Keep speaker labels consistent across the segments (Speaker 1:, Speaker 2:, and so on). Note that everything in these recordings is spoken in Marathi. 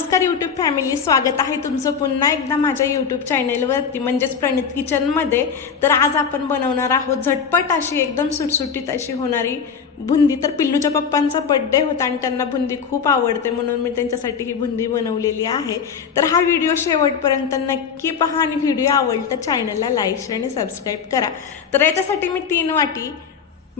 Speaker 1: नमस्कार यूट्यूब फॅमिली स्वागत आहे तुमचं पुन्हा एकदा माझ्या यूट्यूब चॅनेलवरती म्हणजेच प्रणित किचनमध्ये तर आज आपण बनवणार आहोत झटपट अशी एकदम सुटसुटीत अशी होणारी बुंदी. तर पिल्लूच्या पप्पांचा बड्डे होता आणि त्यांना बुंदी खूप आवडते म्हणून मी त्यांच्यासाठी ही बुंदी बनवलेली आहे. तर हा व्हिडिओ शेवटपर्यंत नक्की पहा आणि व्हिडिओ आवडला तर चॅनलला लाईक आणि सबस्क्राईब करा. तर याच्यासाठी मी तीन वाटी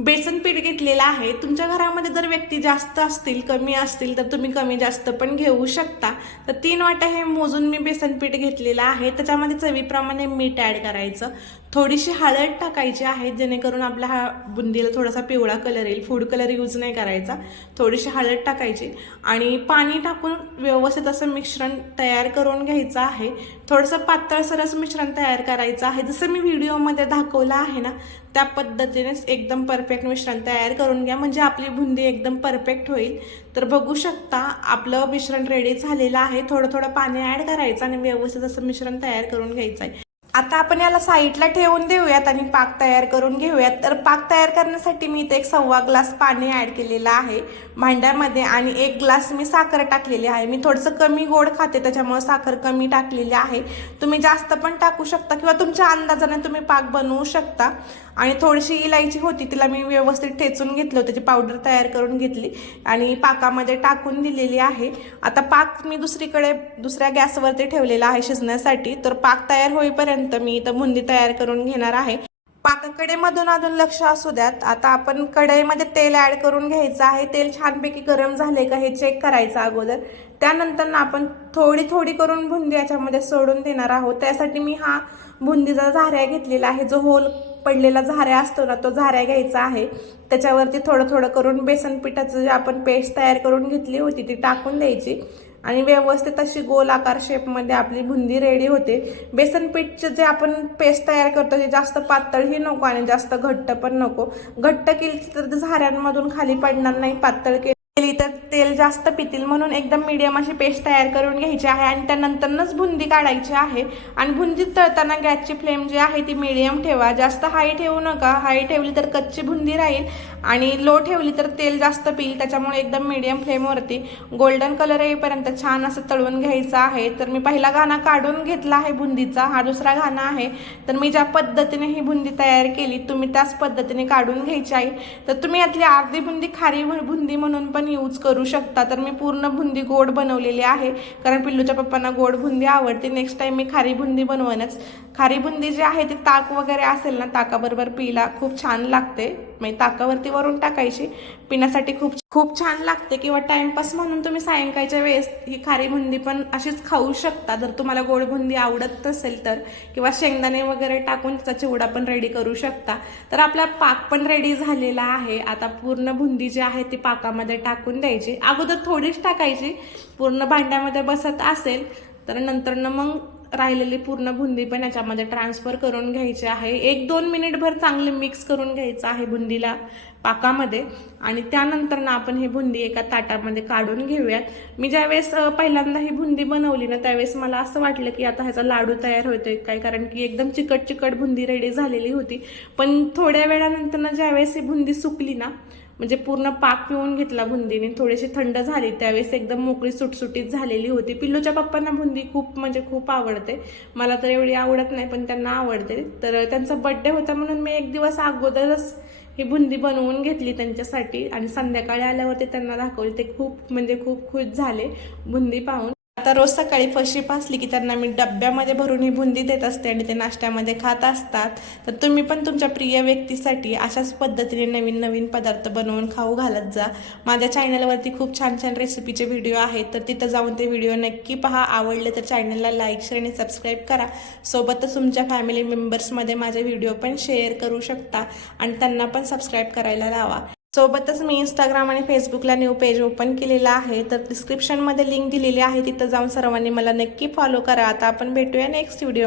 Speaker 1: बेसन पीठ घेतलेलं आहे. तुमच्या घरामध्ये जर व्यक्ती जास्त असतील कमी असतील तर तुम्ही कमी जास्त पण घेऊ शकता. तर तीन वाट्या हे मोजून मी बेसन पीठ घेतलेलं आहे. त्याच्यामध्ये चवीप्रमाणे मीठ ॲड करायचं. थोडीशी हळद टाकायची आहे जेणेकरून आपल्या हा बुंदीला थोडासा पिवळा कलर येईल. फूड कलर यूज नाही करायचा. थोडीशी हळद टाकायची. आणि पाणी टाकून व्यवस्थित असं मिश्रण तयार करून घ्यायचं आहे. थोडंसं पातळसर असं मिश्रण तयार करायचं आहे. जसं मी व्हिडिओमध्ये दाखवलं आहे ना त्या पद्धतीनेच एकदम परफेक्ट मिश्रण तयार करून घ्या. म्हणजे आपली बुंदी एकदम परफेक्ट होईल. तर बघू शकता आपलं मिश्रण रेडी झालेलं आहे. थोडं थोडं पाणी ॲड करायचं आणि व्यवस्थित असं मिश्रण तयार करून घ्यायचं आहे. आता आपण याला साईडला ठेवून देऊयात आणि पाक तयार करून घेऊयात. तर पाक तयार करण्यासाठी मी इथे एक सव्वा ग्लास पाणी ॲड केलेलं आहे भांड्यामध्ये आणि एक ग्लास मी साखर टाकलेली आहे. मी थोडंसं कमी गोड खाते त्याच्यामुळे साखर कमी टाकलेली आहे. तुम्ही जास्त पण टाकू शकता किंवा तुमच्या अंदाजाने तुम्ही पाक बनवू शकता. आणि थोडीशी इलायची होती तिला मी व्यवस्थित ठेचून घेतलं त्याची पावडर तयार करून घेतली आणि पाकामध्ये टाकून दिलेली आहे. आता पाक मी दुसरीकडे दुसऱ्या गॅसवरती ठेवलेला आहे शिजण्यासाठी. तर पाक तयार होईपर्यंत मी इथं बुंदी तयार करून घेणार आहे. पाकाकडे मधून अधून लक्ष असू द्यात. आता आपण कढईमध्ये तेल ॲड करून घ्यायचं आहे. तेल छानपैकी गरम झाले का हे चेक करायचं अगोदर. त्यानंतर ना आपण थोडी थोडी करून बुंदी याच्यामध्ये सोडून देणार आहोत. त्यासाठी मी हा बुंदीचा झाऱ्या घेतलेला आहे. जो होल पडलेला झाऱ्या असतो ना तो झाऱ्या घ्यायचा आहे. त्याच्यावरती थोडं थोडं करून बेसन पिठाचं जे आपण पेस्ट तयार करून घेतली होती ती टाकून द्यायची. आणि व्यवस्थित अशी गोल आकार शेपमध्ये आपली बुंदी रेडी होते. बेसन पीठचे जे आपण पेस्ट तयार करतो ते जास्त पातळही नको आणि जास्त घट्ट पण नको. घट्ट केली तर झाऱ्यांमधून खाली पडणार नाही पातळ केली तर तेल जास्त पितील म्हणून एकदम मीडियम अशी पेस्ट तयार करून घ्यायची आहे. आणि त्यानंतरच बुंदी काढायची आहे. आणि बुंदी तळताना गॅसची फ्लेम जी आहे ती मीडियम ठेवा. जास्त हाय ठेवू नका. हाय ठेवली तर कच्ची बुंदी राहील. आणि लो ठेवली तर तेल जास्त पिईल त्याच्यामुळे एकदम मीडियम फ्लेमवरती गोल्डन कलर येईपर्यंत छान असं तळून घ्यायचं आहे. तर मी पहिला घाणा काढून घेतला आहे बुंदीचा. हा दुसरा घाणा आहे. तर मी ज्या पद्धतीने ही बुंदी तयार केली तुम्ही त्याच पद्धतीने काढून घ्यायची आहे. तर तुम्ही यातली अर्धी बुंदी खारी बुंदी म्हणून पण यूज करू शकता. तर मी पूर्ण बुंदी गोड बनवलेली आहे. कारण पिल्लूच्या पप्पांना गोड बुंदी आवडते. नेक्स्ट टाईम मी खारी बुंदी बनवणच खारी बुंदी जी आहे ती ताक वगैरे असेल ना ताकाबरोबर पिला खूप छान लागते. म्हणजे ताकावरती वरून टाकायची. पिण्यासाठी खूप खूप छान लागते किंवा टाइमपास म्हणून तुम्ही सायंकाळच्या वेळेस ही खारी बुंदी पण अशीच खाऊ शकता. जर तुम्हाला गोड बुंदी आवडत नसेल तर किंवा शेंगदाणे वगैरे टाकून त्याचा चिवडा पण रेडी करू शकता. तर आपला पाक पण रेडी झालेला आहे. आता पूर्ण बुंदी जी आहे ती पाकामध्ये टाकून द्यायची. अगोदर थोडीच टाकायची. पूर्ण भांड्यामध्ये बसत असेल तर नंतरनं मग राहिलेली पूर्ण बुंदी पण याच्यामध्ये ट्रान्सफर करून घ्यायची आहे. एक दोन मिनिटभर चांगले मिक्स करून घ्यायचं आहे बुंदीला पाकामध्ये. आणि त्यानंतर ना आपण ही बुंदी एका ताटामध्ये काढून घेऊयात. मी ज्यावेळेस पहिल्यांदा ही बुंदी बनवली ना त्यावेळेस मला असं वाटलं की आता ह्याचा लाडू तयार होतोय काय? कारण की एकदम चिकट चिकट बुंदी रेडी झालेली होती. पण थोड्या वेळानंतर ना ज्यावेळेस ही बुंदी सुकली ना म्हणजे पूर्ण पाक पिऊन घेतला बुंदीने. थोडीशी थंड झाली त्यावेळेस एकदम मोकळी सुटसुटीत झालेली होती. पिल्लूच्या पप्पांना बुंदी खूप म्हणजे खूप आवडते. मला तर एवढी आवडत नाही पण त्यांना आवडते. तर त्यांचा बड्डे होता म्हणून मी एक दिवस अगोदरच ही बुंदी बनवून घेतली त्यांच्यासाठी. आणि संध्याकाळी आल्यावरती त्यांना दाखवली. ते खूप म्हणजे खूप खुश झाले बुंदी पाहून. आता रोज सकाळी फशी पासली की त्यांना मी डब्यामध्ये भरून ही बुंदी देत असते आणि ते नाश्त्यामध्ये खात असतात. तर तुम्ही पण तुमच्या प्रिय व्यक्तीसाठी अशाच पद्धतीने नवीन नवीन पदार्थ बनवून खाऊ घालत जा. माझ्या चॅनलवरती खूप छान छान रेसिपीचे व्हिडिओ आहेत. तर तिथं जाऊन ते व्हिडिओ नक्की पहा. आवडले तर चॅनलला लाईक शेअर आणि सबस्क्राईब करा. सोबतच तुमच्या फॅमिली मेंबर्समध्ये माझे व्हिडिओ पण शेअर करू शकता. आणि त्यांना पण सबस्क्राईब करायला लावा. सोबतच मी इंस्टाग्राम आणि फेसबुकला न्यू पेज ओपन केलेला आहे. तर डिस्क्रिप्शनमध्ये लिंक दिलेली आहे. तिथं जाऊन सर्वांनी मला नक्की फॉलो करा. आता आपण भेटूया नेक्स्ट व्हिडिओ